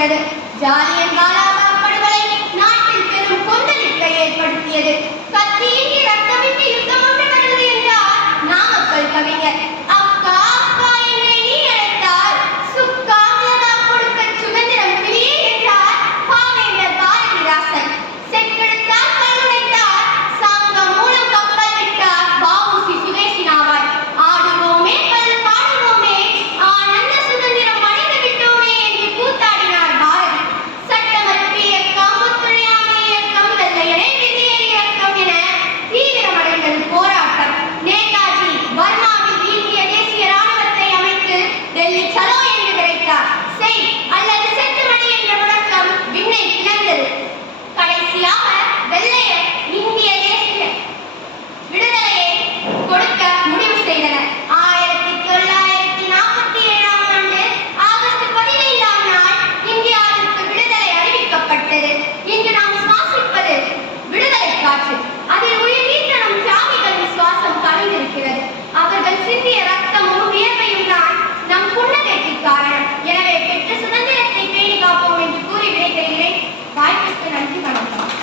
நடந்தது ஜாலியன் வாலா